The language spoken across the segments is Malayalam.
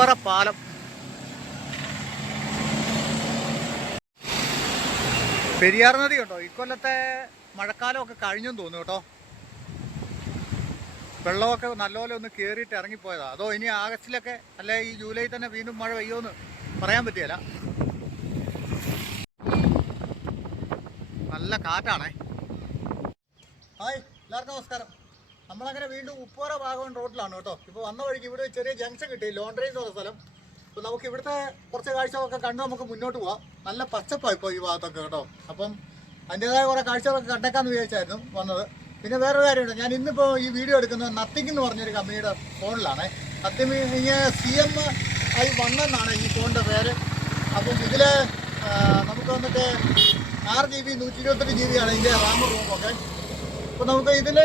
ഉപ്പുപാറ പാലം. പെരിയാർ നദി ഉണ്ടോ? ഇക്കൊല്ലത്തെ മഴക്കാലമൊക്കെ കഴിഞ്ഞെന്ന് തോന്നുന്നു കേട്ടോ. വെള്ളമൊക്കെ നല്ലപോലെ ഒന്ന് കയറിയിട്ട് ഇറങ്ങിപ്പോയതാ. അതോ ഇനി ആഗസ്റ്റിലൊക്കെ അല്ലെ ഈ ജൂലൈ തന്നെ വീണ്ടും മഴ പെയ്യുമെന്ന് പറയാൻ പറ്റിയല്ല. നല്ല കാറ്റാണേ. ഹായ് എല്ലാവർക്കും നമസ്കാരം. നമ്മളങ്ങനെ വീണ്ടും ഉപ്പോര ഭാഗം റോഡിലാണ് കേട്ടോ. ഇപ്പോൾ വന്ന വഴിക്ക് ഇവിടെ ചെറിയ ജംഗ്ഷൻ കിട്ടി ലോണ്ടറി എന്ന് സ്ഥലം. അപ്പോൾ നമുക്ക് ഇവിടുത്തെ കുറച്ച് കാഴ്ചകളൊക്കെ കണ്ട് നമുക്ക് മുന്നോട്ട് പോവാം. നല്ല പച്ചപ്പാണ് ഇപ്പോൾ ഈ ഭാഗത്തൊക്കെ കേട്ടോ. അപ്പം അതിന്റെതായ കുറേ കാഴ്ചകളൊക്കെ കണ്ടേക്കാന്ന് വിചാരിച്ചായിരുന്നു വന്നത്. പിന്നെ വേറൊരു കാര്യമുണ്ട്. ഞാൻ ഇന്നിപ്പോൾ ഈ വീഡിയോ എടുക്കുന്നത് നത്തിങ് എന്ന് പറഞ്ഞൊരു കമ്പനിയുടെ ഫോണിലാണ് Nothing C M I one എന്നാണ് ഈ ഫോണിന്റെ പേര്. അപ്പം ഇതിൽ നമുക്ക് വന്നിട്ട് ആറ് ജി ബി നൂറ്റി ഇരുപത്തെട്ട് ജി ബി ആണ് ഇതിന്റെ റാം റൂമൊക്കെ അപ്പോൾ നമുക്ക് ഇതിൽ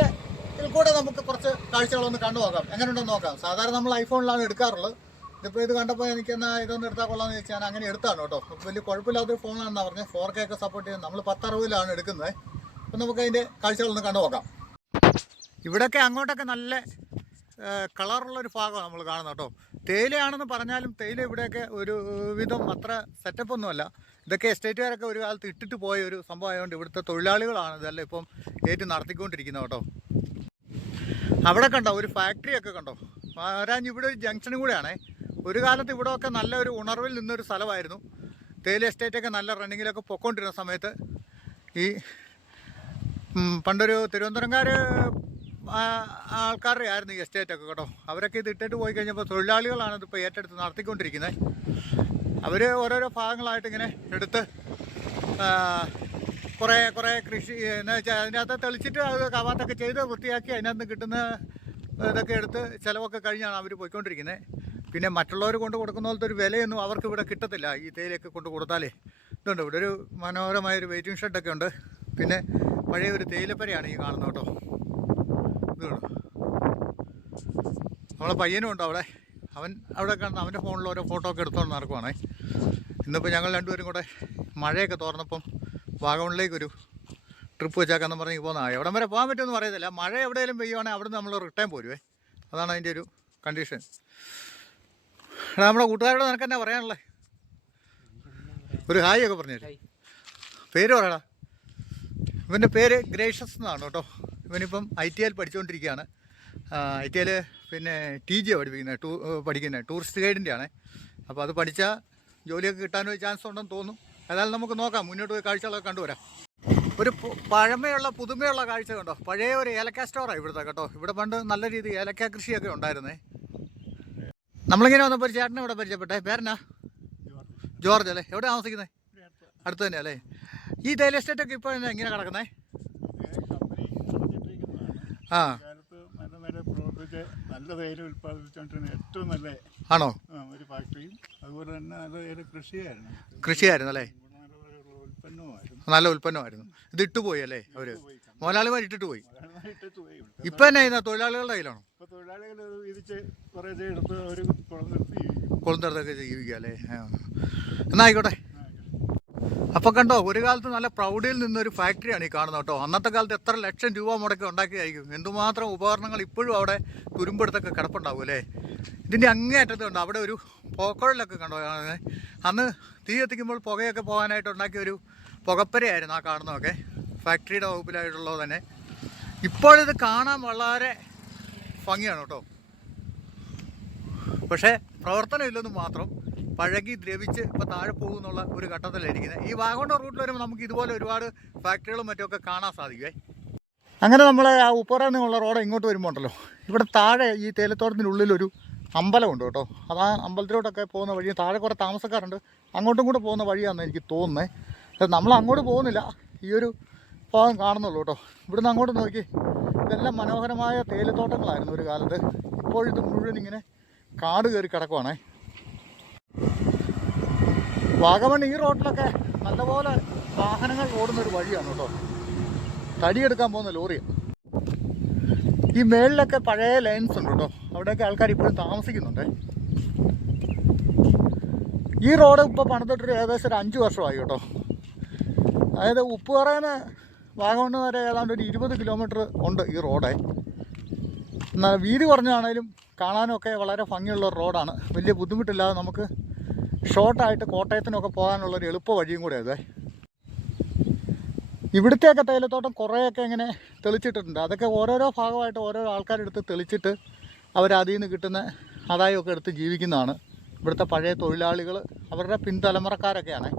ഇതിൽ കൂടെ നമുക്ക് കുറച്ച് കാഴ്ചകളൊന്ന് കണ്ടു നോക്കാം. എങ്ങനെയുണ്ടെന്ന് നോക്കാം. സാധാരണ നമ്മൾ ഐഫോണിലാണ് എടുക്കാറുള്ളത്. ഇതിപ്പോൾ ഇത് കണ്ടപ്പോൾ എനിക്ക് എന്നാൽ ഇതൊന്ന് എടുത്താൽ കൊള്ളാമെന്ന് ചോദിച്ചാൽ ഞാൻ അങ്ങനെ എടുത്താണ് കേട്ടോ. വലിയ കുഴപ്പമില്ലാത്തൊരു ഫോണാണെന്നാണ് പറഞ്ഞത്. ഫോർ കെ ഒക്കെ സപ്പോർട്ട് ചെയ്യുന്നത് നമ്മൾ പത്തറുപതിലാണ് എടുക്കുന്നത്. അപ്പോൾ നമുക്ക് അതിന്റെ കാഴ്ചകളൊന്ന് കണ്ടു നോക്കാം. ഇവിടെയൊക്കെ അങ്ങോട്ടൊക്കെ നല്ല കളറുള്ളൊരു ഭാഗമാണ് നമ്മൾ കാണുന്നത് കേട്ടോ. തേയിലയാണെന്ന് പറഞ്ഞാലും തേയില ഇവിടെയൊക്കെ ഒരു വിധം അത്ര സെറ്റപ്പ് ഒന്നുമല്ല ഇതൊക്കെ എസ്റ്റേറ്റുകാരൊക്കെ ഒരു കാലത്ത് ഇട്ടിട്ട് പോയ ഒരു സംഭവം ആയതുകൊണ്ട് ഇവിടുത്തെ തൊഴിലാളികളാണ് ഇതെല്ലാം ഇപ്പം ഏറ്റു നടത്തിക്കൊണ്ടിരിക്കുന്നത് കേട്ടോ. അവിടെ കണ്ടോ ഒരു ഫാക്ടറി ഒക്കെ കണ്ടോ? വരാഞ്ഞ് ഇവിടെ ഒരു ജംഗ്ഷനും കൂടെയാണേ. ഒരു കാലത്ത് ഇവിടെ ഒക്കെ നല്ല ഒരു ഉണർവിൽ നിന്നൊരു സ്ഥലമായിരുന്നു. തേയില എസ്റ്റേറ്റൊക്കെ നല്ല റണ്ണിങ്ങിലൊക്കെ പൊക്കോണ്ടിരുന്ന സമയത്ത് ഈ പണ്ടൊരു തിരുവനന്തപുരംകാർ ആൾക്കാരുടെ ആയിരുന്നു ഈ എസ്റ്റേറ്റൊക്കെ കേട്ടോ അവരൊക്കെ ഇത് ഇട്ടിട്ട് പോയി കഴിഞ്ഞപ്പോൾ തൊഴിലാളികളാണ് ഇതിപ്പോൾ ഏറ്റെടുത്ത് നടത്തിക്കൊണ്ടിരിക്കുന്നത് അവർ ഓരോരോ ഭാഗങ്ങളായിട്ട് ഇങ്ങനെ എടുത്ത് കുറേ കുറേ കൃഷി എന്നാ വെച്ചാൽ അതിനകത്ത് തെളിച്ചിട്ട് അത് കവാത്തൊക്കെ ചെയ്ത് വൃത്തിയാക്കി അതിനകത്ത് കിട്ടുന്ന ഇതൊക്കെ എടുത്ത് ചിലവൊക്കെ കഴിഞ്ഞാണ് അവർ പോയിക്കൊണ്ടിരിക്കുന്നത് പിന്നെ മറ്റുള്ളവർ കൊണ്ട് കൊടുക്കുന്ന പോലത്തെ ഒരു വിലയൊന്നും അവർക്ക് ഇവിടെ കിട്ടത്തില്ല. ഈ തേയിലയൊക്കെ കൊണ്ട് കൊടുത്താലേ. ഇതുണ്ട്. ഇവിടെ ഒരു മനോഹരമായ ഒരു വെയിറ്റിംഗ് ഷെഡൊക്കെ ഉണ്ട്. പിന്നെ പഴയ ഒരു തേയിലപ്പരയാണ് ഈ കാണുന്നത് കേട്ടോ. ഇതുകൊണ്ട് നമ്മളെ പയ്യനും ഉണ്ട് അവിടെ. അവൻ അവിടെ കാണുന്ന അവന്റെ ഫോണിൽ ഓരോ ഫോട്ടോ ഒക്കെ എടുത്തോണ്ട് നടക്കുവാണേ. ഇന്നിപ്പോൾ ഞങ്ങൾ രണ്ടുപേരും കൂടെ മഴയൊക്കെ തോർന്നപ്പം വാഗമണിലേക്കൊരു ട്രിപ്പ് വെച്ചാക്കാന്ന് പറഞ്ഞ് പോകുന്നതാണ് എവിടം വരെ പോകാൻ പറ്റുമെന്ന് പറയത്തില്ല. മഴ എവിടെയെങ്കിലും പെയ്യുവാണെങ്കിൽ അവിടെ നമ്മൾ റിട്ടേൺ പോരുവേ. അതാണ് അതിന്റെ ഒരു കണ്ടീഷൻ എടാ നമ്മുടെ കൂട്ടുകാരോട് നിനക്ക് എന്നാ പറയാനുള്ളത് ഒരു ഹായ് ഒക്കെ പറഞ്ഞു പേര് പറയടാ. ഇവന്റെ പേര് ഗ്രേഷ്യസ് എന്നാണ് കേട്ടോ. ഇവനിപ്പം ഐ ടി ഐയിൽ പഠിച്ചുകൊണ്ടിരിക്കുകയാണ് ഐ ടി ഐയിൽ പിന്നെ ടി ജി പഠിപ്പിക്കുന്നത് ടൂ പഠിക്കുന്നത് ടൂറിസ്റ്റ് ഗൈഡിന്റെ ആണ് അപ്പോൾ അത് പഠിച്ചാൽ ജോലിയൊക്കെ കിട്ടാനൊരു ചാൻസ് ഉണ്ടെന്ന് തോന്നുന്നു ഏതായാലും നമുക്ക് നോക്കാം. മുന്നോട്ട് പോയി കാഴ്ചകളൊക്കെ കണ്ടുവരാം. ഒരു പഴമയുള്ള പുതുമയുള്ള കാഴ്ച കണ്ടോ? പഴയ ഒരു ഏലക്ക സ്റ്റോറാണ് ഇവിടുത്തെ കേട്ടോ. ഇവിടെ പണ്ട് നല്ല രീതിയിൽ ഏലക്ക കൃഷിയൊക്കെ ഉണ്ടായിരുന്നേ. നമ്മളിങ്ങനെ വന്നപ്പോൾ ചേട്ടനെ ഇവിടെ പരിചയപ്പെട്ടെ. പേരനാ ജോർജ് അല്ലേ? എവിടെ താമസിക്കുന്നത് അടുത്ത് തന്നെ അല്ലേ? ഈ തേയില എസ്റ്റേറ്റ് ഒക്കെ ഇപ്പോൾ എങ്ങനെ കിടക്കുന്നേ? ആ. പ്രവർത്തിച്ച് നല്ല തേയില ഉൽപ്പാദിപ്പിച്ചുകൊണ്ടിരുന്ന ഏറ്റവും നല്ല ആണോ? ഒരു ഫാക്ടറിയും അതുപോലെ തന്നെ നല്ല തേയില കൃഷിയായിരുന്നു. കൃഷിയായിരുന്നു അല്ലേ? നല്ല ഉൽപ്പന്നമായിരുന്നു. ഇത് ഇട്ടുപോയി അല്ലേ അവർ? മോലാളിമാർ ഇട്ടിട്ട് പോയി? ഇപ്പൊ തന്നെ തൊഴിലാളികളുടെ കയ്യിലാണോ? ഇപ്പൊ തൊഴിലാളികൾ ഇത് വിരിച്ച് കുറേ എടുത്ത് അവർ കുളം നിർത്തി ജീവിക്കും. കൊളുന്തരത്തൊക്കെ ജീവിക്കുക അല്ലേ. എന്നാ ആയിക്കോട്ടെ. അപ്പോൾ കണ്ടോ ഒരു കാലത്ത് നല്ല പ്രൗഢിയിൽ നിന്നൊരു ഫാക്ടറിയാണ് ഈ കാണുന്നത് കേട്ടോ. അന്നത്തെ കാലത്ത് എത്ര ലക്ഷം രൂപ മുടക്കി ഉണ്ടാക്കിയായിരിക്കും. എന്തുമാത്രം ഉപകരണങ്ങൾ ഇപ്പോഴും അവിടെ തുരുമ്പെടുത്തൊക്കെ കിടപ്പുണ്ടാവും അല്ലേ? ഇതിന്റെ അങ്ങേ അറ്റത്ത് കണ്ടോ അവിടെ ഒരു പോക്കഴിലൊക്കെ കണ്ടോ? അന്ന് തീ എത്തിക്കുമ്പോൾ പുകയൊക്കെ പോകാനായിട്ട് ഉണ്ടാക്കിയ ഒരു പുകപ്പരയായിരുന്നു ആ കാണുന്നതൊക്കെ. ഫാക്ടറിയുടെ വകുപ്പിലായിട്ടുള്ളത് തന്നെ. ഇപ്പോഴിത് കാണാൻ വളരെ ഭംഗിയാണ് കേട്ടോ. പക്ഷേ പ്രവർത്തനം ഇല്ലെന്ന് മാത്രം പഴകി ദ്രവിച്ച് ഇപ്പോൾ താഴെ പോകുന്നുള്ള ഒരു ഘട്ടത്തിലായിരിക്കുന്നത്. ഈ വാഗോണ്ട റൂട്ടിൽ വരുമ്പോൾ നമുക്ക് ഇതുപോലെ ഒരുപാട് ഫാക്ടറികളും മറ്റുമൊക്കെ കാണാൻ സാധിക്കുമേ അങ്ങനെ നമ്മൾ ആ ഉപ്പറയിൽ നിന്നുള്ള റോഡ് ഇങ്ങോട്ട് വരുമ്പോൾ ഉണ്ടല്ലോ. ഇവിടെ താഴെ ഈ തേലത്തോട്ടത്തിനുള്ളിലൊരു അമ്പലമുണ്ട് കേട്ടോ. അത് ആ അമ്പലത്തിലോട്ടൊക്കെ പോകുന്ന വഴി താഴെ കുറേ താമസക്കാരുണ്ട്. അങ്ങോട്ടും കൂടെ പോകുന്ന വഴിയാണെന്ന് എനിക്ക് തോന്നുന്നത് നമ്മൾ അങ്ങോട്ട് പോകുന്നില്ല. ഈ ഒരു ഭാഗം കാണുന്നുള്ളൂ കേട്ടോ. ഇവിടുന്ന് അങ്ങോട്ട് നോക്കി. ഇതെല്ലാം മനോഹരമായ തേയിലത്തോട്ടങ്ങളായിരുന്നു ഒരു കാലത്ത്. ഇപ്പോഴത്തെ മുഴുവൻ ഇങ്ങനെ കാട് കയറി കിടക്കുവാണേ. വാഗമൺ ഈ റോഡിലൊക്കെ നല്ലപോലെ വാഹനങ്ങൾ ഓടുന്ന ഒരു വഴിയാണ് കേട്ടോ. തടിയെടുക്കാൻ പോകുന്ന ലോറി. ഈ മേളിലൊക്കെ പഴയ ലൈൻസ് ഉണ്ട് കേട്ടോ. അവിടെയൊക്കെ ആൾക്കാർ ഇപ്പോഴും താമസിക്കുന്നുണ്ട്. ഈ റോഡ് ഇപ്പോൾ പണിതിട്ടൊരു ഏകദേശം ഒരു അഞ്ച് വർഷമായി കേട്ടോ. അതായത് ഉപ്പുകറേന്ന് വാഗമണ് വരെ ഏതാണ്ട് ഒരു ഇരുപത് കിലോമീറ്റർ ഉണ്ട് ഈ റോഡ്. എന്നാൽ വീതി കുറഞ്ഞാണേലും കാണാനൊക്കെ വളരെ ഭംഗിയുള്ള റോഡാണ്. വലിയ ബുദ്ധിമുട്ടില്ലാതെ നമുക്ക് ഷോർട്ടായിട്ട് കോട്ടയത്തിനൊക്കെ പോകാനുള്ളൊരു എളുപ്പ വഴിയും കൂടെ അതെ. ഇവിടുത്തെയൊക്കെ തേയിലത്തോട്ടം കുറേയൊക്കെ ഇങ്ങനെ തെളിച്ചിട്ടിട്ടുണ്ട്. അതൊക്കെ ഓരോരോ ഭാഗമായിട്ട് ഓരോരോ ആൾക്കാരെടുത്ത് തെളിച്ചിട്ട് അവരതിൽ നിന്ന് കിട്ടുന്ന ആദായമൊക്കെ എടുത്ത് ജീവിക്കുന്നതാണ്. ഇവിടുത്തെ പഴയ തൊഴിലാളികൾ അവരുടെ പിൻതലമുറക്കാരൊക്കെയാണ്.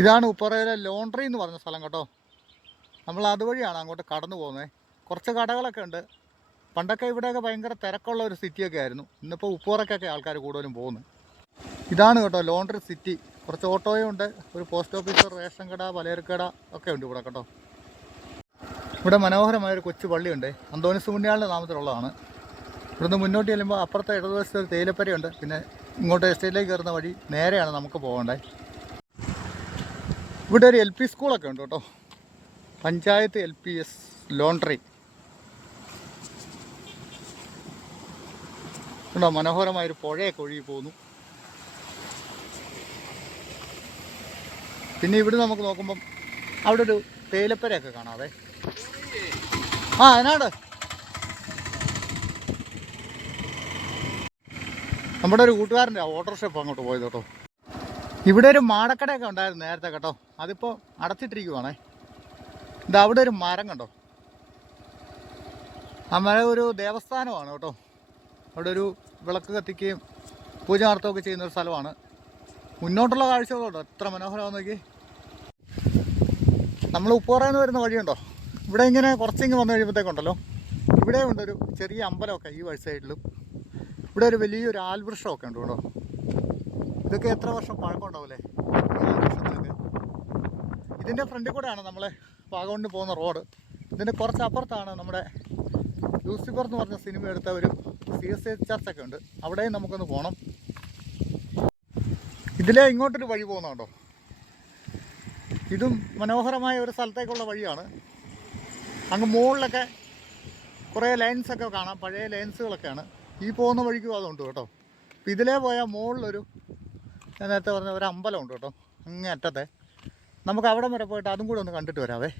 ഇതാണ് ഉപ്പറയിലെ ലോണ്ടറി എന്ന് പറഞ്ഞ സ്ഥലം കേട്ടോ. നമ്മൾ അതുവഴിയാണ് അങ്ങോട്ട് കടന്നു പോകുന്നത് കുറച്ച് കടകളൊക്കെ ഉണ്ട്. പണ്ടൊക്കെ ഇവിടെയൊക്കെ ഭയങ്കര തിരക്കുള്ള ഒരു സിറ്റിയൊക്കെ ആയിരുന്നു. ഇന്നിപ്പോൾ ഉപ്പുറക്കൊക്കെ ആൾക്കാർ കൂടുതലും പോകുന്നത് ഇതാണ് കേട്ടോ ലോണ്ടറി സിറ്റി കുറച്ച് ഓട്ടോയും ഉണ്ട്. ഒരു പോസ്റ്റ് ഓഫീസ് റേഷൻ കട പലചരക്കട ഒക്കെ ഉണ്ട് ഇവിടെ കേട്ടോ. ഇവിടെ മനോഹരമായ ഒരു കൊച്ചു പള്ളിയുണ്ട് അന്തോണിസ് പുണ്യാളിന്റെ നാമത്തിലുള്ളതാണ്. ഇവിടുന്ന് മുന്നോട്ട് ചെല്ലുമ്പോൾ അപ്പുറത്തെ ഇടതുവശത്ത് ഒരു തേയിലപ്പരയുണ്ട്. പിന്നെ ഇങ്ങോട്ട് എസ്റ്റേറ്റിലേക്ക് കയറുന്ന വഴി നേരെയാണ് നമുക്ക് പോകേണ്ടത് ഇവിടെ ഒരു എൽ പി സ്കൂളൊക്കെ ഉണ്ട് കേട്ടോ. Panchayat L P S laundry ഉണ്ടോ മനോഹരമായൊരു പുഴയൊക്കെ ഒഴുകി പോകുന്നു. പിന്നെ ഇവിടെ നമുക്ക് നോക്കുമ്പം അവിടെ ഒരു തേയിലപ്പരയൊക്കെ കാണാതെ ആ അതിനാട് നമ്മുടെ ഒരു കൂട്ടുകാരന്റെ ഓട്ടോറിക്ഷ ഇപ്പോൾ അങ്ങോട്ട് പോയത് കേട്ടോ. ഇവിടെ ഒരു മാടക്കടയൊക്കെ ഉണ്ടായിരുന്നു നേരത്തെ കേട്ടോ. അതിപ്പോൾ അടച്ചിട്ടിരിക്കുവാണേ. ഇത് അവിടെ ഒരു മരം കണ്ടോ? ആ മരം ഒരു ദേവസ്ഥാനമാണ് കേട്ടോ. അവിടെ ഒരു വിളക്ക് കത്തിക്കുകയും പൂജ നടത്തുകയൊക്കെ ചെയ്യുന്ന ഒരു സ്ഥലമാണ്. മുന്നോട്ടുള്ള കാഴ്ചകളുണ്ടോ? എത്ര മനോഹരമാണെന്ന് നോക്കി. നമ്മൾ ഉപ്പുറയെന്ന് വരുന്ന വഴിയുണ്ടോ? ഇവിടെ ഇങ്ങനെ കുറച്ചിങ്ങ് വന്നു കഴിയുമ്പോഴത്തേക്കുണ്ടല്ലോ ഇവിടെ ഉണ്ടൊരു ചെറിയ അമ്പലമൊക്കെ ഈ വഴി സൈഡിലും ഇവിടെ ഒരു വലിയൊരു ആൽവൃക്ഷമൊക്കെ ഉണ്ട് കേട്ടോ. ഇതൊക്കെ എത്ര വർഷം പഴക്കമുണ്ടാവില്ലേ ആൽവൃക്ഷത്തിനൊക്കെ ഇതിന്റെ ഫ്രണ്ടിൽ കൂടെയാണ് നമ്മൾ വാഗമണ്ണിൽ പോകുന്ന റോഡ് ഇതിന്റെ കുറച്ച് അപ്പുറത്താണ് നമ്മുടെ ലൂസിഫർ എന്ന് പറഞ്ഞ സിനിമ എടുത്ത ഒരു സി എസ് എ ചർച്ചൊക്കെ ഉണ്ട്. അവിടെയും നമുക്കൊന്ന് പോകണം ഇതിലെ ഇങ്ങോട്ടൊരു വഴി പോകുന്നുണ്ടോ ഇതും മനോഹരമായ ഒരു സ്ഥലത്തേക്കുള്ള വഴിയാണ്. അങ്ങ് മുകളിലൊക്കെ കുറേ ലൈൻസൊക്കെ കാണാം. പഴയ ലൈൻസുകളൊക്കെയാണ് ഈ പോകുന്ന വഴിക്കും അതുണ്ട് കേട്ടോ. അപ്പോൾ ഇതിലേ പോയാൽ മുകളിലൊരു ഞാൻ നേരത്തെ പറഞ്ഞ ഒരു അമ്പലമുണ്ട് കേട്ടോ അങ്ങേ അറ്റത്തെ. നമുക്ക് അവിടം വരെ പോയിട്ട് അതും കൂടെ ഒന്ന് കണ്ടിട്ട് വരാവേ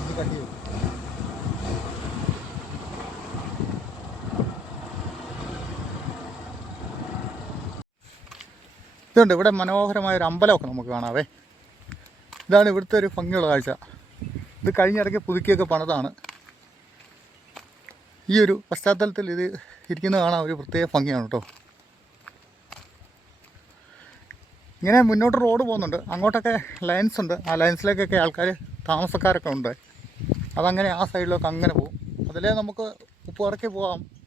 ഇത് കട്ട് ചെയ്യും ഇതുണ്ട് ഇവിടെ മനോഹരമായ ഒരു അമ്പലമൊക്കെ നമുക്ക് കാണാവേ. ഇതാണ് ഇവിടുത്തെ ഒരു ഭംഗിയുള്ള കാഴ്ച. ഇത് കഴിഞ്ഞിടയ്ക്ക് പുതുക്കിയൊക്കെ പണിതാണ്. ഈ ഒരു പശ്ചാത്തലത്തിൽ ഇത് ഇരിക്കുന്ന കാണാൻ ഒരു പ്രത്യേക ഭംഗിയാണ് കേട്ടോ. ഇങ്ങനെ മുന്നോട്ട് റോഡ് പോകുന്നുണ്ട്. അങ്ങോട്ടൊക്കെ ലൈൻസ് ഉണ്ട്. ആ ലൈൻസിലേക്കൊക്കെ ആൾക്കാർ താമസക്കാരൊക്കെ ഉണ്ട്. അതങ്ങനെ ആ സൈഡിലൊക്കെ അങ്ങനെ പോകും. അതിലേ നമുക്ക് ഉപ്പിറക്കി പോകാം.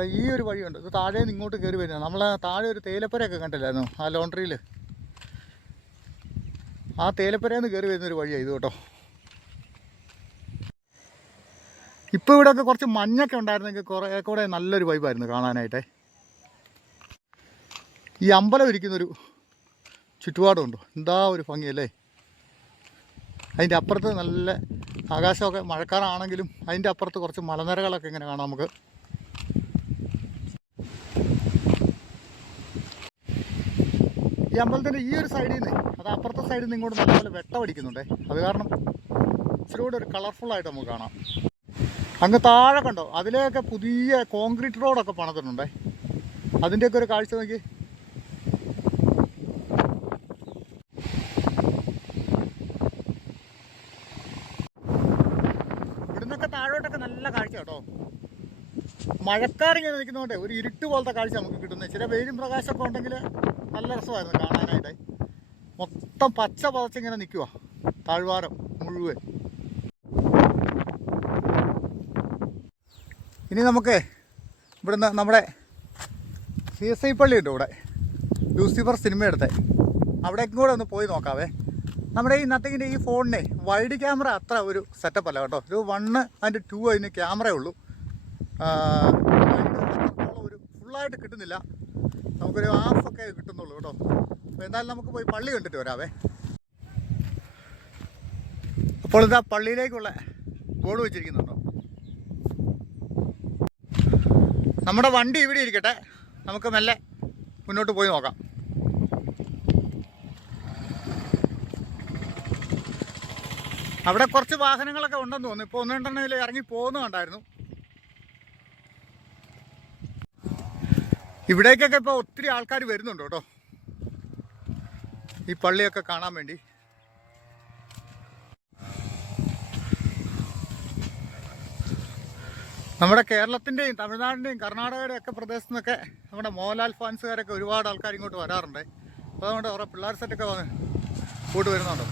ദാ ഈ ഒരു വഴിയുണ്ട് ഇത് താഴെ നിന്ന് ഇങ്ങോട്ട് കയറി വരുന്നത്. നമ്മൾ താഴെ ഒരു തേയിലപ്പുരയൊക്കെ കണ്ടില്ലായിരുന്നു? ആ ലോണ്ടറിയിൽ ആ തേയിലപ്പുരയിൽ നിന്ന് കയറി വരുന്നൊരു വഴിയാണ് ഇത് കേട്ടോ. ഇപ്പോൾ ഇവിടെയൊക്കെ കുറച്ച് മഞ്ഞൊക്കെ ഉണ്ടായിരുന്നെങ്കിൽ കുറേ കൂടെ നല്ലൊരു വൈബായിരുന്നു കാണാനായിട്ടേ. ഈ അമ്പലം ഇരിക്കുന്നൊരു ചുറ്റുപാടുണ്ടോ എന്താ ഒരു ഭംഗിയല്ലേ അതിന്റെ അപ്പുറത്ത് നല്ല ആകാശമൊക്കെ മഴക്കാറാണെങ്കിലും അതിന്റെ അപ്പുറത്ത് കുറച്ച് മലനിരകളൊക്കെ ഇങ്ങനെ കാണാം നമുക്ക്. ഈ അമ്പലത്തിന്റെ ഈ ഒരു സൈഡിൽ നിന്ന് അത് അപ്പുറത്തെ സൈഡിൽ നിന്ന് ഇങ്ങോട്ട് നല്ലപോലെ വെട്ടമടിക്കുന്നുണ്ടേ അത് കാരണം ഇച്ചിരി കൂടെ ഒരു കളർഫുൾ ആയിട്ട് നമുക്ക് കാണാം. അങ്ങ് താഴെ കണ്ടോ? അതിലെയൊക്കെ പുതിയ കോൺക്രീറ്റ് റോഡൊക്കെ പണിതിട്ടുണ്ടേ. അതിന്റെയൊക്കെ ഒരു കാഴ്ച നോക്കി. ഇവിടുന്നൊക്കെ താഴോട്ടൊക്കെ നല്ല കാഴ്ച കേട്ടോ. മഴക്കാർ ഇങ്ങനെ നിൽക്കുന്നതുകൊണ്ട് ഒരു ഇരുട്ട് പോലത്തെ കാഴ്ച നമുക്ക് കിട്ടുന്നത് ചില വെയിലും പ്രകാശമൊക്കെ ഉണ്ടെങ്കിൽ നല്ല രസമായിരുന്നു കാണാനായിട്ട് മൊത്തം പച്ച പതച്ചിങ്ങനെ നിൽക്കുക താഴ്വാരം മുഴുവൻ. ഇനി നമുക്ക് ഇവിടുന്ന് നമ്മുടെ സി എസ് ഐ പള്ളി ഉണ്ട് ഇവിടെ. ലൂസിഫർ സിനിമ അവിടേക്കും കൂടെ ഒന്ന് പോയി നോക്കാവേ. നമ്മുടെ ഈ നത്തിങ്ങിന്റെ ഈ ഫോണിനെ വൈഡ് ക്യാമറ അത്ര ഒരു സെറ്റപ്പ് അല്ല കേട്ടോ. ഒരു വണ്ണ് അതിന്റെ ടു അതിന് ക്യാമറ ഉള്ളൂ. ആ, wide അത്രത്തോളം ഒരു ഫുള്ളായിട്ട് കിട്ടുന്നില്ല. നമുക്കൊരു ഹാഫ് ഒക്കെ കിട്ടുന്നുള്ളൂ കേട്ടോ. അപ്പോൾ എന്തായാലും നമുക്ക് പോയി പള്ളി കണ്ടിട്ട് വരാവേ. അപ്പോൾ ഇതാ പള്ളിയിലേക്കുള്ള ബോർഡ് വെച്ചിരിക്കുന്നുണ്ടോ? നമ്മുടെ വണ്ടി ഇവിടെ ഇരിക്കട്ടെ. നമുക്ക് മെല്ലെ മുന്നോട്ട് പോയി നോക്കാം. അവിടെ കുറച്ച് വാഹനങ്ങളൊക്കെ ഉണ്ടെന്ന് തോന്നുന്നു. ഇപ്പോൾ ഒന്ന് രണ്ടെണ്ണം ഇറങ്ങി പോകുന്ന കണ്ടായിരുന്നു. ഇവിടേക്കൊക്കെ ഇപ്പോൾ ഒത്തിരി ആൾക്കാർ വരുന്നുണ്ട് കേട്ടോ. ഈ പള്ളിയൊക്കെ കാണാൻ വേണ്ടി. നമ്മുടെ കേരളത്തിന്റെയും തമിഴ്നാടിന്റെയും കർണാടകയുടെയും ഒക്കെ പ്രദേശത്തു നിന്നൊക്കെ നമ്മുടെ മോഹൻലാൽ ഫാൻസുകാരൊക്കെ ഒരുപാട് ആൾക്കാർ ഇങ്ങോട്ട് വരാറുണ്ട്. അപ്പോൾ അതുകൊണ്ട് അവരുടെ പിള്ളേർ സെറ്റൊക്കെ വന്ന് കൂട്ട് വരുന്നുണ്ടോ.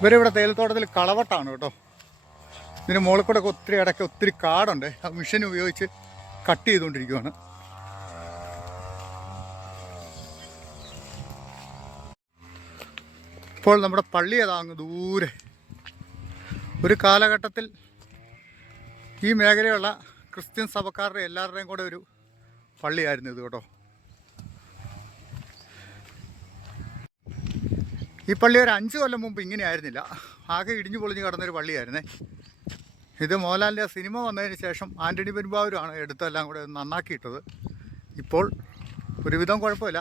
ഇവരിവിടെ തേയിലത്തോട്ടത്തിൽ കളവട്ടാണ് കേട്ടോ. ഇതിന് മുകളിൽ കൂടെ ഒത്തിരി ഇടയ്ക്ക് ഒത്തിരി കാടുണ്ട്. ആ മിഷൻ ഉപയോഗിച്ച് കട്ട് ചെയ്തുകൊണ്ടിരിക്കുകയാണ് ഇപ്പോൾ നമ്മുടെ പള്ളി അതാങ്ങ് ദൂരെ. ഒരു കാലഘട്ടത്തിൽ ഈ മേഖലയുള്ള ക്രിസ്ത്യൻ സഭക്കാരുടെ എല്ലാവരുടെയും കൂടെ ഒരു പള്ളിയായിരുന്നു ഇത് കേട്ടോ. ഈ പള്ളി ഒരു അഞ്ച് കൊല്ലം മുമ്പ് ഇങ്ങനെയായിരുന്നില്ല. ആകെ ഇടിഞ്ഞു പൊളിഞ്ഞ് കിടന്നൊരു പള്ളിയായിരുന്നേ. ഇത് മോഹൻലാലിന്റെ സിനിമ വന്നതിന് ശേഷം ആന്റണി പെരുമ്പാവൂരാണ് എടുത്തെല്ലാം കൂടെ നന്നാക്കിയിട്ടത്. ഇപ്പോൾ ഒരുവിധം കുഴപ്പമില്ല.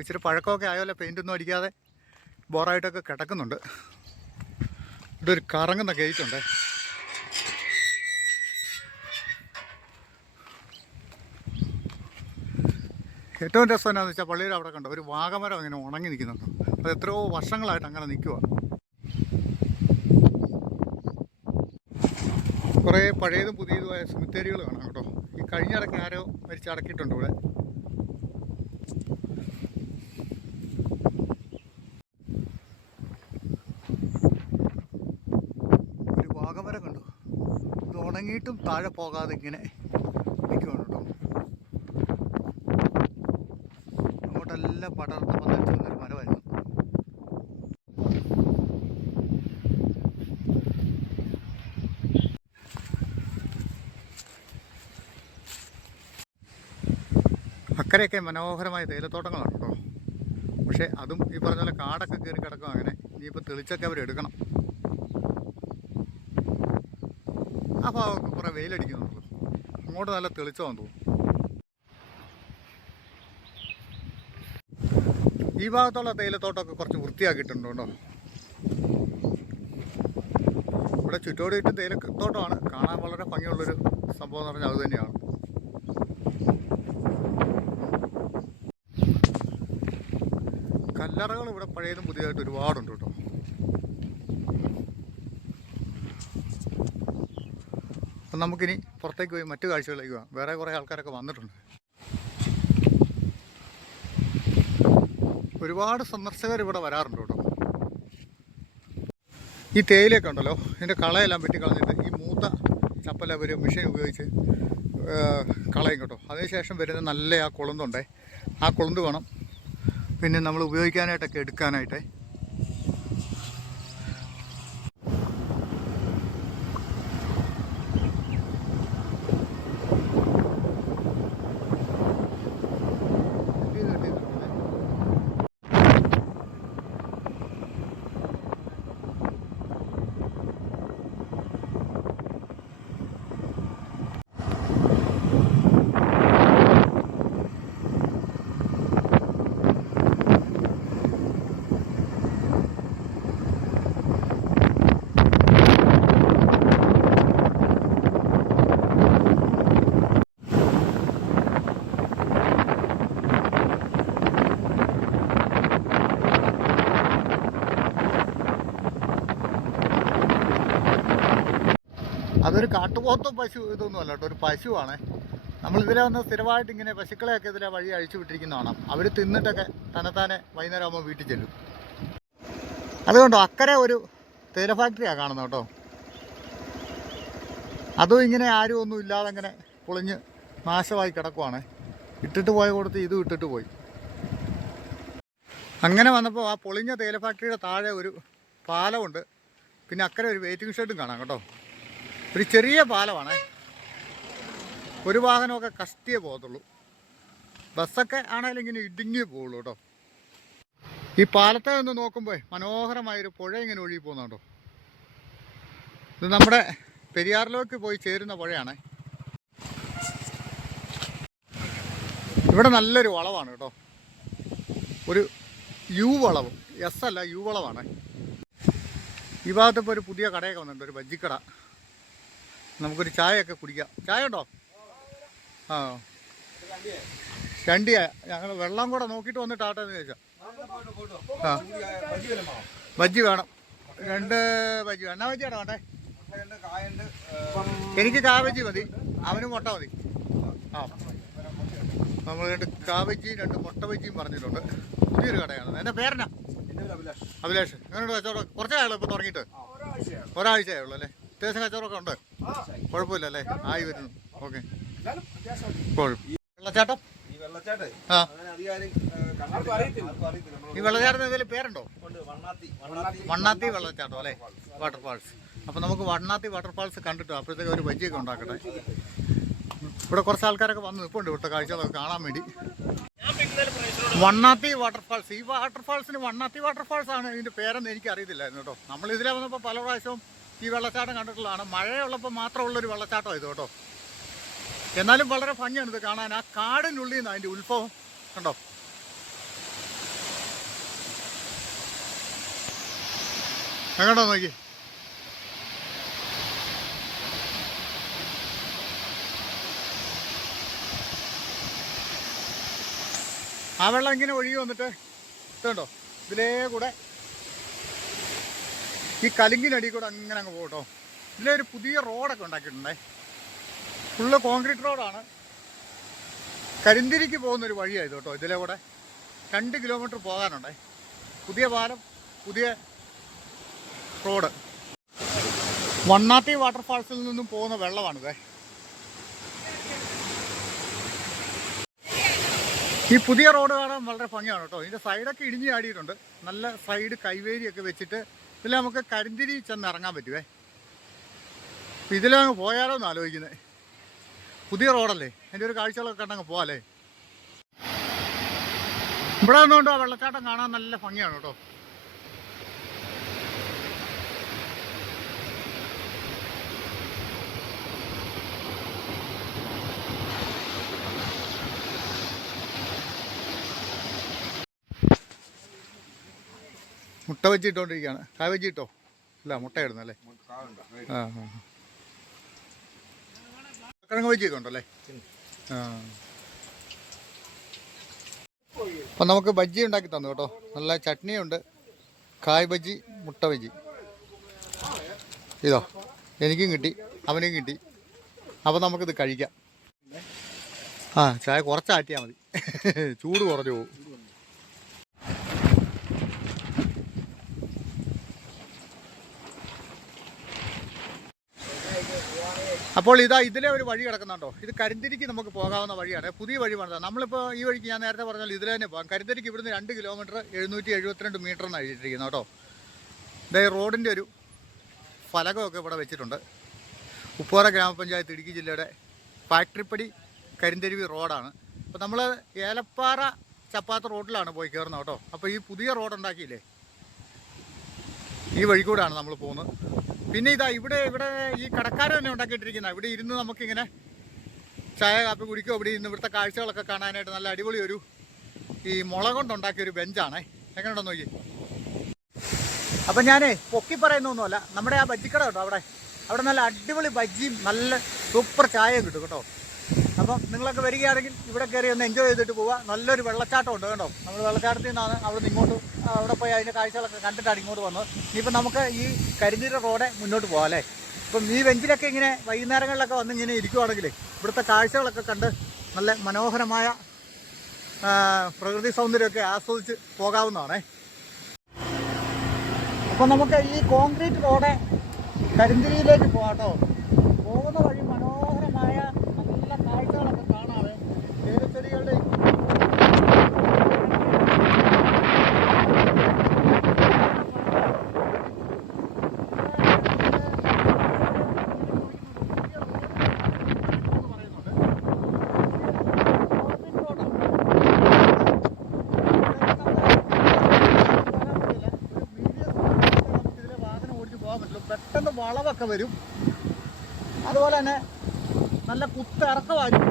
ഇച്ചിരി പഴക്കമൊക്കെ ആയല്ലോ പെയിന്റൊന്നും അടിക്കാതെ ബോറായിട്ടൊക്കെ കിടക്കുന്നുണ്ട്. ഇവിടെ ഒരു കറങ്ങുന്ന ഗേറ്റുണ്ട് ഏറ്റവും രസം എന്നാന്ന് വെച്ചാൽ പള്ളിയിൽ അവിടെ കണ്ടോ? ഒരു വാഗമരം ഇങ്ങനെ ഉണങ്ങി നിൽക്കുന്നുണ്ട്. അത് എത്രയോ വർഷങ്ങളായിട്ട് അങ്ങനെ നിൽക്കുക കുറേ പഴയതും പുതിയതുമായ സിമിത്തേരികൾ കാണാം കേട്ടോ. ഈ കഴിഞ്ഞിടയ്ക്ക് ആരോ മരിച്ചടക്കിയിട്ടുണ്ട് ഇവിടെ. ഒരു വാഗമരം കണ്ടു. ഇത് ഉണങ്ങിയിട്ടും താഴെ പോകാതെ ഇങ്ങനെ നിൽക്കുകയാണ് കേട്ടോ. അങ്ങോട്ടെല്ലാം പടർന്ന് അക്കരെയൊക്കെ മനോഹരമായ തേയിലത്തോട്ടങ്ങളാണ് കേട്ടോ പക്ഷേ അതും ഈ പറഞ്ഞ പോലെ കാടൊക്കെ കയറി കിടക്കും അങ്ങനെ. ഇനിയിപ്പോൾ തെളിച്ചൊക്കെ അവർ എടുക്കണം. ആ ഭാഗമൊക്കെ കുറേ വെയിലടിക്കുന്നുള്ളൂ അങ്ങോട്ട് നല്ല തെളിച്ചമാണെന്ന് തോന്നുന്നു. ഈ ഭാഗത്തുള്ള തേയിലത്തോട്ടമൊക്കെ കുറച്ച് വൃത്തിയാക്കിയിട്ടുണ്ട് ഇവിടെ ചുറ്റോടിയിട്ട് തേയിലത്തോട്ടമാണ്. കാണാൻ വളരെ ഭംഗിയുള്ളൊരു സംഭവം എന്ന് പറഞ്ഞാൽ അത് തന്നെയാണ്. കല്ലറകൾ ഇവിടെ പഴയതും പുതിയതായിട്ട് ഒരുപാടുണ്ട് കേട്ടോ. അപ്പം നമുക്കിനി പുറത്തേക്ക് പോയി മറ്റു കാഴ്ചകളിലേക്ക് പോകാം. വേറെ കുറേ ആൾക്കാരൊക്കെ വന്നിട്ടുണ്ട്. ഒരുപാട് സന്ദർശകർ ഇവിടെ വരാറുണ്ട് കേട്ടോ. ഈ തേയിലയൊക്കെ ഉണ്ടല്ലോ ഇതിന്റെ കളയെല്ലാം വെട്ടിക്കളഞ്ഞിട്ട് ഈ മൂത്ത ചപ്പല ഒരു മെഷീൻ ഉപയോഗിച്ച് കളയും കേട്ടോ. അതിനുശേഷം വരുന്ന നല്ല ആ കൊളുന്തുണ്ടേ ആ കൊളുന്ത് വേണം പിന്നെ നമ്മൾ ഉപയോഗിക്കാനായിട്ടൊക്കെ എടുക്കാനായിട്ട് കാട്ടുപോത്തോ പശു ഇതൊന്നും അല്ല കേട്ടോ ഒരു പശുവാണ്. നമ്മൾ ഇതിലെ വന്ന് സ്ഥിരമായിട്ട് ഇങ്ങനെ പശുക്കളെയൊക്കെ ഇതിലെ വഴി അഴിച്ചു വിട്ടിരിക്കുന്ന കാണാം. അവർ തിന്നിട്ടൊക്കെ തന്നെത്താനെ വൈകുന്നേരം ആകുമ്പോൾ വീട്ടിൽ ചെല്ലും. അതുകൊണ്ടോ അക്കരെ ഒരു തേയില ഫാക്ടറിയാണ് കാണുന്നത് കേട്ടോ. അതും ഇങ്ങനെ ആരും ഒന്നും ഇല്ലാതെ ഇങ്ങനെ പൊളിഞ്ഞ് നാശമായി കിടക്കുവാണ്. ഇട്ടിട്ട് പോയ കൊടുത്ത് ഇതും ഇട്ടിട്ട് പോയി. അങ്ങനെ വന്നപ്പോൾ ആ പൊളിഞ്ഞ തേയില ഫാക്ടറിയുടെ താഴെ ഒരു പാലമുണ്ട് പിന്നെ അക്കരെ ഒരു വെയിറ്റിംഗ് ഷെഡും കാണാം കേട്ടോ. ഒരു ചെറിയ പാലമാണ്. ഒരു വാഹനമൊക്കെ കഷ്ടിയേ പോകത്തുള്ളൂ. ബസ്സൊക്കെ ആണെങ്കിലും ഇങ്ങനെ ഇടുങ്ങിയേ പോവുള്ളൂ കേട്ടോ. ഈ പാലത്തെ ഒന്ന് നോക്കുമ്പോൾ മനോഹരമായൊരു പുഴ ഇങ്ങനെ ഒഴുകി പോകുന്നുണ്ടോ? ഇത് നമ്മുടെ പെരിയാറിലേക്ക് പോയി ചേരുന്ന പുഴയാണ്. ഇവിടെ നല്ലൊരു വളവാണ് കേട്ടോ. ഒരു യു വളവ് എസ് അല്ല യു വളവാണ്. ഈ ഭാഗത്തിപ്പോൾ ഒരു പുതിയ കടയൊക്കെ വന്നിട്ടുണ്ട് ഒരു ബജ്ജിക്കട. നമുക്കൊരു ചായയൊക്കെ കുടിക്കാം. ചായ ഉണ്ടോ ആ ചണ്ടിയ ഞങ്ങൾ വെള്ളം കൂടെ നോക്കിയിട്ട് വന്നിട്ട് ആട്ടെ എന്ന് ചോദിച്ചാൽ ആ. ബജ്ജി വേണം. രണ്ട് ബജ്ജി എന്നാ ബജ്ജിയാണോ വേണ്ടേ? എനിക്ക് കാബജി മതി. അവന് മുട്ട മതി. ആ. നമ്മൾ രണ്ട് കാബജി രണ്ട് മുട്ട ബജിയും പറഞ്ഞിട്ടുണ്ട്. പുതിയൊരു കടയാണ്. എന്റെ പേരെന്നാ അഭിലാഷ്. എങ്ങനെയുണ്ട് കച്ചവടം? കുറച്ചായുള്ളൂ ഇപ്പം തുടങ്ങിയിട്ട്? ഒരാഴ്ചയേ ഉള്ളൂ അല്ലേ? അത്യാവശ്യം കച്ചവടമൊക്കെ ഉണ്ട്? കുഴപ്പമില്ല അല്ലേ ആയി വരുന്നു. ഓക്കെ. വെള്ളച്ചാട്ടം? ഈ വെള്ളച്ചാട്ടേ? ആ. ഈ വെള്ളച്ചാട്ടത്തിന് എന്തെങ്കിലും പേരുണ്ടോ? വണ്ണാത്തി. വണ്ണാത്തി. വണ്ണാത്തി വെള്ളച്ചാട്ടം അല്ലേ? വാട്ടർഫാൾസ് അപ്പോൾ നമുക്ക് വണ്ണാത്തി വാട്ടർ ഫാൾസ് കണ്ടിട്ടോ അപ്പോഴത്തേക്ക് ഒരു ബജ്ജിയൊക്കെ ഉണ്ടാക്കട്ടെ. ഇവിടെ കുറച്ച് ആൾക്കാരൊക്കെ വന്ന്. നിൽപ്പുണ്ട് ഇവിടുത്തെ കാഴ്ചകളൊക്കെ കാണാൻ വേണ്ടി. വണ്ണാത്തി വാട്ടർഫാൾസ് ഈ വാട്ടർഫാൾസിന് വണ്ണാത്തി വാട്ടർഫാൾസ് ആണ് ഇതിന്റെ പേരെന്ന് എനിക്ക് അറിയത്തില്ലായിരുന്നു കേട്ടോ. നമ്മൾ ഇതിലെ വന്നപ്പോൾ പല പ്രാവശ്യവും ഈ വെള്ളച്ചാട്ടം കണ്ടിട്ടുള്ളതാണ്. മഴയുള്ളപ്പോൾ മാത്രമുള്ളൊരു വെള്ളച്ചാട്ടം ഇത് കേട്ടോ. എന്നാലും വളരെ ഭംഗിയാണ് ഇത് കാണാൻ. ആ കാടിനുള്ളിൽ നിന്ന് അതിന്റെ ഉത്ഭവം കണ്ടോ? എങ്ങോട്ടോ നോക്കി? ആ വെള്ളം ഇങ്ങനെ ഒഴുകി വന്നിട്ട് ഇതുണ്ടോ ഇതിലേ കൂടെ ഈ കലിങ്കിനടി കൂടെ അങ്ങനെ അങ്ങ് പോകട്ടോ. ഇതിലെ ഒരു പുതിയ റോഡൊക്കെ ഉണ്ടാക്കിയിട്ടുണ്ടേ. ഫുള്ള് കോൺക്രീറ്റ് റോഡാണ്. കരിന്തിരിക്ക് പോകുന്നൊരു വഴിയായത് കേട്ടോ ഇതിലെ കൂടെ. രണ്ട് കിലോമീറ്റർ പോകാനുണ്ടേ. പുതിയ പാലം പുതിയ റോഡ്. വണ്ണാത്തി വാട്ടർഫാൾസിൽ നിന്നും പോകുന്ന വെള്ളമാണിത് ഈ പുതിയ റോഡ് കാണാൻ വളരെ ഭംഗിയാണ് കേട്ടോ. ഇതിന്റെ സൈഡൊക്കെ ഇടിഞ്ഞു ചാടിയിട്ടുണ്ട്. നല്ല സൈഡ് കൈവേരിയൊക്കെ വെച്ചിട്ട് ഇതിൽ നമുക്ക് കരിന്തിരി ചെന്ന് ഇറങ്ങാൻ പറ്റുവേ. അപ്പം ഇതിലങ്ങ് പോയാലോ എന്ന് ആലോചിക്കുന്നത് പുതിയ റോഡല്ലേ? എന്റെ ഒരു കാഴ്ചകളൊക്കെ കണ്ടങ്ങ് പോവാല്ലേ? ഇവിടെ നിന്നുകൊണ്ട് വെള്ളച്ചാട്ടം കാണാൻ നല്ല ഭംഗിയാണ് കേട്ടോ. മുട്ട വെച്ചിട്ടോണ്ടിരിക്കുകയാണ് കായ വെച്ചിട്ടോ ഇല്ല മുട്ട ഇടുന്നല്ലേ ആ കിഴങ്ങ് വെച്ചിട്ടുണ്ടല്ലേ? ആ. അപ്പം നമുക്ക് ബജ്ജി ഉണ്ടാക്കി തന്നു കേട്ടോ. നല്ല ചട്നിയുണ്ട്. കായ് ബജ്ജി മുട്ട ബജ്ജി. ഇതോ എനിക്കും കിട്ടി അവനും കിട്ടി. അപ്പം നമുക്കിത് കഴിക്കാം. ആ ചായ കുറച്ചാറ്റിയാൽ മതി. ചൂട് കുറഞ്ഞു പോകും. അപ്പോൾ ഇതാ ഇതിലെ ഒരു വഴി കിടക്കുന്നുണ്ടോ? ഇത് കരിന്തിരിക്ക് നമുക്ക് പോകാവുന്ന വഴിയാണ്. പുതിയ വഴി പണിതാ നമ്മളിപ്പോൾ ഈ വഴിക്ക് ഞാൻ നേരത്തെ പറഞ്ഞാൽ ഇതിലെ തന്നെ പോകാം. കരിന്തിരിക്ക് ഇവിടുന്ന് രണ്ട് കിലോമീറ്റർ എഴുന്നൂറ്റി എഴുപത്തിരണ്ട് മീറ്റർ എന്നാണ് എഴുതിയിരിക്കുന്നത് കേട്ടോ. ഇതേ റോഡിന്റെ ഒരു ഫലകമൊക്കെ ഇവിടെ വെച്ചിട്ടുണ്ട്. ഉപ്പോറ ഗ്രാമപഞ്ചായത്ത് ഇടുക്കി ജില്ലയുടെ ഫാക്ടറിപ്പടി കരിന്തരുവി റോഡാണ്. അപ്പോൾ നമ്മൾ ഏലപ്പാറ ചപ്പാത്ത റോഡിലാണ് പോയി കയറുന്നത് കേട്ടോ. അപ്പോൾ ഈ പുതിയ റോഡ് ഉണ്ടാക്കിയില്ലേ? ഈ വഴി കൂടാണ് നമ്മൾ പോകുന്നത്. പിന്നെ ഇതാ ഇവിടെ ഇവിടെ ഈ കടക്കാർ തന്നെ ഉണ്ടാക്കിയിട്ടിരിക്കുന്ന. ഇവിടെ ഇരുന്ന് നമുക്കിങ്ങനെ ചായ കാപ്പി കുടിക്കുക ഇവിടെ ഇരുന്ന് ഇവിടുത്തെ കാഴ്ചകളൊക്കെ കാണാനായിട്ട് നല്ല അടിപൊളി ഒരു ഈ മുള കൊണ്ടുണ്ടാക്കിയ ഒരു ബെഞ്ചാണേ. എങ്ങനെയുണ്ടോ നോക്കി അപ്പം ഞാനേ പൊക്കി പറയുന്നൊന്നുമല്ല നമ്മുടെ ആ ബജ്ജിക്കട കേട്ടോ അവിടെ? അവിടെ നല്ല അടിപൊളി ബജ്ജിയും നല്ല സൂപ്പർ ചായയും കിട്ടും കേട്ടോ. അപ്പം നിങ്ങളൊക്കെ വരികയാണെങ്കിൽ ഇവിടെ കയറി ഒന്ന് എൻജോയ് ചെയ്തിട്ട് പോവുക. നല്ലൊരു വെള്ളച്ചാട്ടം ഉണ്ട് കേട്ടോ. നമ്മൾ വെള്ളച്ചാട്ടത്തിൽ നിന്നാണ് അവിടെ നിന്ന് ഇങ്ങോട്ട് അവിടെ പോയി അതിന്റെ കാഴ്ചകളൊക്കെ കണ്ടിട്ടാണ് ഇങ്ങോട്ട് വന്നത്. ഇനിയിപ്പോൾ നമുക്ക് ഈ കരിനീര റോഡ് മുന്നോട്ട് പോകാം അല്ലേ? ഇപ്പം ഈ ബെഞ്ചിലൊക്കെ ഇങ്ങനെ വൈകുന്നേരങ്ങളിലൊക്കെ വന്ന് ഇങ്ങനെ ഇരിക്കുവാണെങ്കിൽ ഇവിടുത്തെ കാഴ്ചകളൊക്കെ കണ്ട് നല്ല മനോഹരമായ പ്രകൃതി സൗന്ദര്യമൊക്കെ ആസ്വദിച്ച് പോകാവുന്നതാണേ. അപ്പം നമുക്ക് ഈ കോൺക്രീറ്റ് റോഡ് കരിന്തിരിയിലേക്ക് പോകാട്ടോ പോകുന്ന വഴി മനോഹരമായ നല്ല കാഴ്ചകളൊക്കെ കാണാവേ ഏലച്ചെടികളുടെ പെട്ടെന്ന് വളവൊക്കെ വരും. അതുപോലെ തന്നെ നല്ല കുത്തിറക്കമായിരിക്കും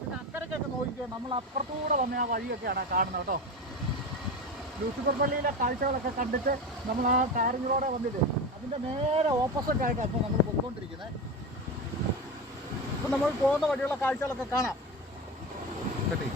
പിന്നെ അക്കരയ്ക്കൊക്കെ നോക്കിക്കോ നമ്മൾ അപ്പുറത്തൂടെ വന്ന ആ വഴിയൊക്കെയാണ് കാണുന്നത് കേട്ടോ. ലൂസിഫർ പള്ളിയിലെ കാഴ്ചകളൊക്കെ കണ്ടിട്ട് നമ്മൾ ആ ടാരിങ്ങിലൂടെ വന്നിട്ട് അതിന്റെ നേരെ ഓപ്പോസിറ്റ് ആയിട്ടാണ് ഇപ്പോൾ നമ്മൾ പോയിക്കൊണ്ടിരിക്കുന്നത്. ഇപ്പം നമ്മൾ പോകുന്ന വഴിയുള്ള കാഴ്ചകളൊക്കെ കാണാം. കേട്ടി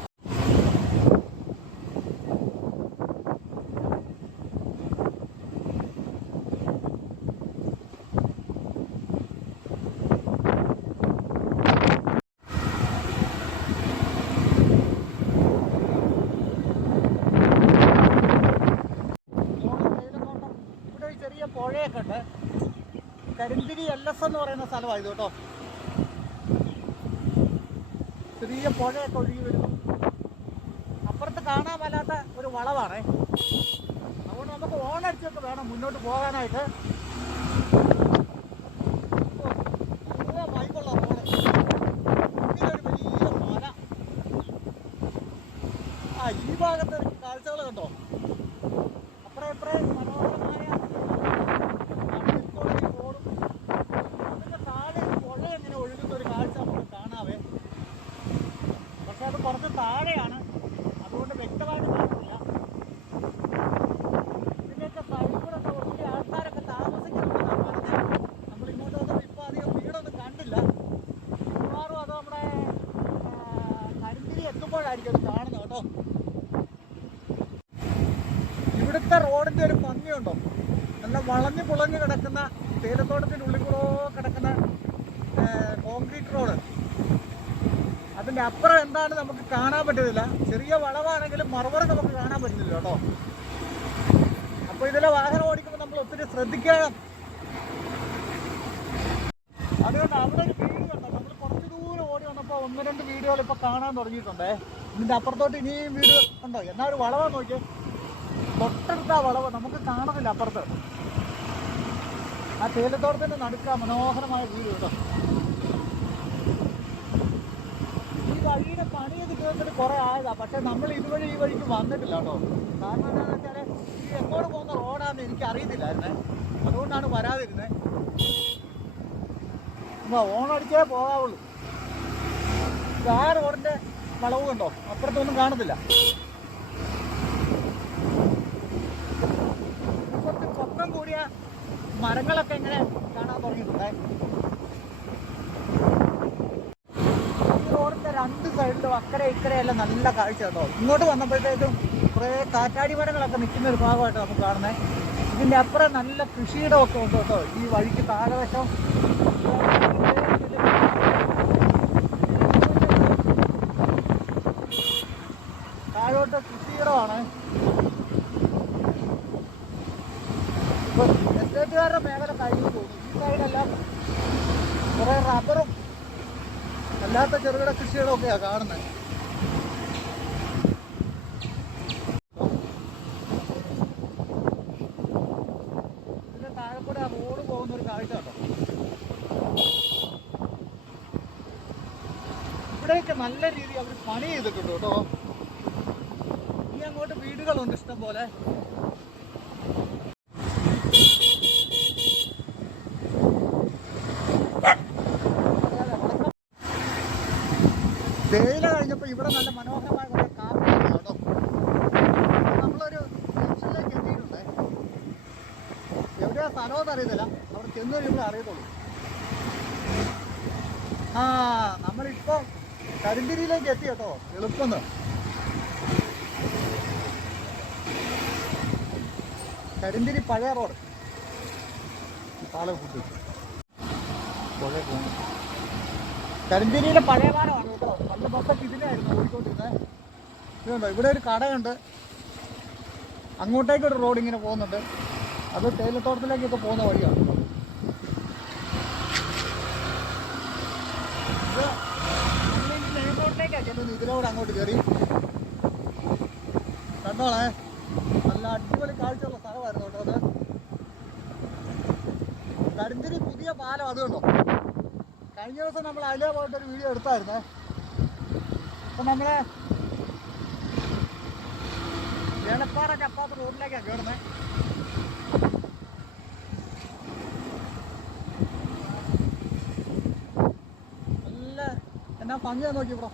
തേയിലത്തോട്ടം. ഇവിടെ ഒരു ചെറിയ പുഴയൊക്കെ ഉണ്ട് കരിന്തിരി എൽ എസ് എന്ന് പറയുന്ന സ്ഥലമാണ് കേട്ടോ. ചെറിയ പുഴയൊക്കെ ഒഴുകി വരുന്നു അപ്പുറത്ത് കാണാൻ വല്ലാത്ത ഒരു വളവാണേ. അതുകൊണ്ട് നമുക്ക് ഓണടിച്ചൊക്കെ വേണം മുന്നോട്ട് പോകാനായിട്ട് ഓ, നല്ല വൈബുള്ള റോഡ് മുന്നിലൊരു വലിയ മല ആ ഈ ഭാഗത്ത് കാഴ്ചകൾ കണ്ടോ അപ്പുറം ഇപ്പുറം മനോഹരമായ മണ്ണിൽക്കൂടെ ഈ റോഡും അതിന്റെ താഴെ ഒരു പുഴ ഇങ്ങനെ ഒഴുകുന്ന ഒരു കാഴ്ച നമുക്ക് കാണാവേ പക്ഷെ അത് കുറച്ച് താഴെയാണ് അതുകൊണ്ട് വ്യക്തമായിട്ട് കാണുന്നില്ല ഇതിന്റെയൊക്കെ സൈഡിൽ കൂടെ ഒക്കെ ഒത്തിരി ആൾക്കാരൊക്കെ താമസിക്കുന്നുണ്ടെന്നാണ് പറഞ്ഞത് നമ്മൾ ഇങ്ങോട്ട് വന്നപ്പോൾ ഇപ്പം അധികം വീടൊന്നും കണ്ടില്ല മിക്കവാറും അത് നമ്മുടെ ആ, അത് കാണുന്നത് കേട്ടോ. ഇവിടുത്തെ റോഡിന്റെ ഒരു ഭംഗിയുണ്ടോ? നല്ല വളഞ്ഞു പുളഞ്ഞു കിടക്കുന്ന തേയിലത്തോട്ടത്തിന്റെ ഉള്ളിൽ കൂടെ കിടക്കുന്ന കോൺക്രീറ്റ് റോഡ്. അതിന്റെ അപ്പുറം എന്താണ് നമുക്ക് കാണാൻ പറ്റുന്നില്ല. ചെറിയ വളവാണെങ്കിലും മറുപടി നമുക്ക് കാണാൻ പറ്റുന്നില്ല കേട്ടോ. അപ്പൊ ഇതിലെ വാഹനം ഓടിക്കുമ്പോൾ നമ്മൾ ഒത്തിരി ശ്രദ്ധിക്കണം അതുകൊണ്ട് അവിടെ ഒരു വീട് കണ്ടോ നമ്മൾ കുറച്ച് ദൂരം ഓടി വന്നപ്പോൾ ഒന്ന് രണ്ട് വീടുകൾ ഇപ്പൊ കാണാൻ തുടങ്ങിയിട്ടുണ്ടേ. ഇതിന്റെ അപ്പുറത്തോട്ട് ഇനിയും വീട് ഉണ്ടോ? എന്നാ ഒരു വളവാ നോക്കിയേ. തൊട്ടടുത്ത വളവ് നമുക്ക് കാണുന്നില്ല അപ്പുറത്ത്. ആ തേയിലത്തോട്ടത്തിന്റെ നടുക്ക മനോഹരമായ വീട് കേട്ടോ. ഈ വഴിയുടെ പണിയൊക്കെ തീർന്നിട്ട് കുറെ ആയതാ. പക്ഷെ നമ്മൾ ഇതുവഴി ഈ വഴിക്ക് വന്നിട്ടില്ല കേട്ടോ. കാരണം എന്താണെന്ന് വെച്ചാൽ ഈ എങ്ങോട്ട് പോകുന്ന റോഡാന്ന് എനിക്ക് അറിയത്തില്ലായിരുന്നേ. അതുകൊണ്ടാണ് വരാതിരുന്നത് അപ്പൊ ഓണടിച്ചേ പോകാവുള്ളൂ. ആ റോഡിന്റെ വളവ് കണ്ടോ? അപ്പുറത്തൊന്നും കാണത്തില്ല. കുറച്ച് പൊക്കം കൂടിയ മരങ്ങളൊക്കെ ഇങ്ങനെ കാണാൻ തുടങ്ങിയിട്ടുണ്ടേ. ഈ റോഡിന്റെ രണ്ട് സൈഡിലും അക്കരെ ഇക്കരെയെല്ലാം നല്ല കാഴ്ച കേട്ടോ. ഇങ്ങോട്ട് വന്നപ്പോഴത്തേക്കും കുറേ കാറ്റാടി മരങ്ങളൊക്കെ നിൽക്കുന്ന ഒരു ഭാഗമായിട്ട് നമുക്ക് കാണുന്നത്. ഇതിന്റെ അപ്പുറം നല്ല കൃഷിയിടമൊക്കെ ഉണ്ട് കേട്ടോ. ഈ വഴിക്ക് താഴവശം താഴോട്ട് കൃഷിയിടമാണ് ഇപ്പൊ എസ്റ്റേറ്റുകാരുടെ മേഖല കഴിഞ്ഞു പോകുന്നു ഈ സൈഡെല്ലാം കുറെ റബ്ബറും അല്ലാത്ത ചെറുകിട കൃഷികളൊക്കെയാ കാണുന്നത് ഇതിന്റെ താഴെക്കൂടെ കൂടെ ആ റോഡ് പോകുന്ന ഒരു കാഴ്ച കേട്ടോ ഇവിടെയൊക്കെ നല്ല രീതിയിൽ അവർ പണി ചെയ്തിട്ടുണ്ട് കേട്ടോ. ഇനി അങ്ങോട്ട് വീടുകളുണ്ട് ഇഷ്ടം പോലെ തേയില കഴിഞ്ഞപ്പോൾ ഇവിടെ നല്ല മനോഹരമായ കുറേ കാപ്പി കേട്ടോ നമ്മളൊരു ജംഗ്ഷനിലേക്ക് എത്തിയിട്ടുണ്ട് എവിടെയാ സ്ഥലമെന്ന് അറിയത്തില്ല അവിടെ ചെന്ന് കഴിയുമ്പോൾ അറിയത്തുള്ളൂ ആ നമ്മളിപ്പോൾ കരിന്തിരിയിലേക്ക് എത്തി കേട്ടോ എളുപ്പം കരിന്തിരി പഴയ റോഡ്? പോകുന്നത് കരിഞ്ചേരിയിലെ പഴയ പാലമാണ് കേട്ടോ. പണ്ട് ബസ്സൊക്കെ ഇതിനായിരുന്നു ഓടിക്കൊണ്ടിരുന്നത് ഇവിടെ ഒരു കടയുണ്ട്. അങ്ങോട്ടേക്ക് ഒരു റോഡ് ഇങ്ങനെ പോകുന്നുണ്ട്. അത് തേയിലത്തോട്ടത്തിലേക്കൊക്കെ പോകുന്ന വഴിയാണ് മെയിൻ ഇതിലൂടെ അങ്ങോട്ട് കയറി. കണ്ടോളേ? നല്ല അടിപൊളി കാഴ്ചയുള്ള സ്ഥലമായിരുന്നു കേട്ടോ അത് കരിന്തിരി പുതിയ പാലം അത് കണ്ടോ? കഴിഞ്ഞ ദിവസം നമ്മൾ അതിലേ പോയിട്ട് ഒരു വീഡിയോ എടുത്തായിരുന്നേ. അപ്പൊ നമ്മളെ വേലപ്പാറ കപ്പാത്ത റോഡിലേക്കാണ് കയറുന്നത് നല്ല എന്നാ ഭംഗിയാ നോക്കി ഇവിടെ